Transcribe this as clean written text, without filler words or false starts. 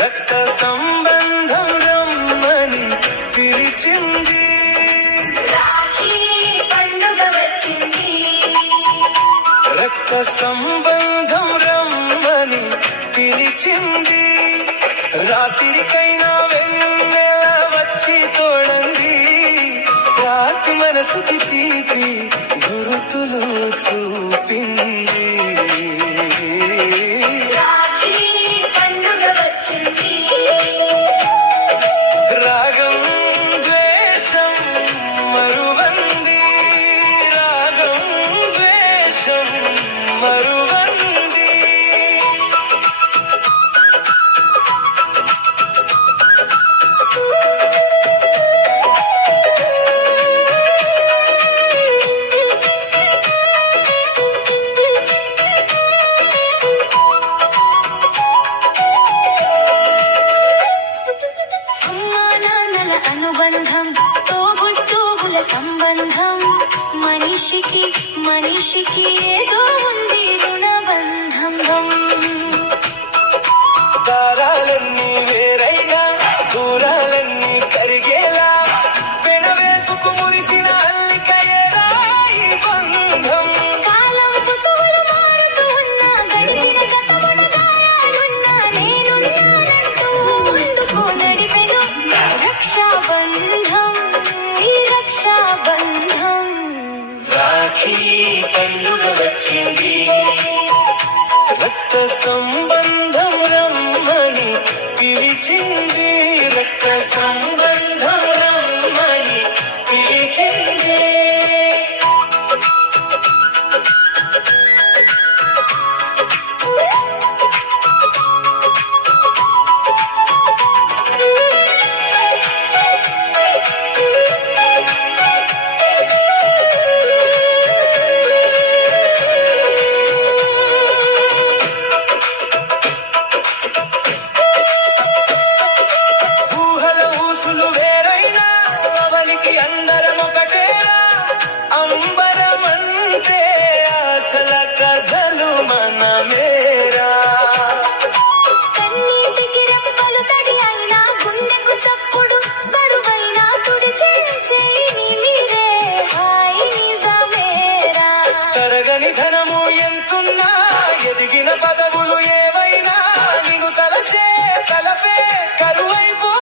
రక్త సంబంధం రమ్మని పిలిచింది, పండుగ వచ్చింది. రక్త సంబంధం రమ్మని పిలిచింది, రాత్రికైనా వెన్నెల వచ్చి తోడంది, రాతి మనసుకి తీపి గురుతులు చూపింది. రాగం ద్వేషం మరువంది, రాగం ద్వేషం మరువంది. అనుబంధం తోబుట్టువుల సంబంధం, మనిషికి మనిషికి ఏదో ఉంది రుణబంధం. దారాలన్నీ వేరైనా దూరాలన్నీ కరిగేలా పెనవేసుకు మురిసిన అల్లికయేరా ఈ బంధం. కాలం ఋతువులు మారుతూ ఉన్నా, గడిపిన గతమున గాయాలున్నా, నేనున్నానంటూ ముందుకు నడిపెను రక్షాబంధం, ఈ రక్షాబంధం. రాఖీ పండుగ వచ్చింది, రక్త సంబంధం రమ్మని పిలిచింది, రక్త సంబంధం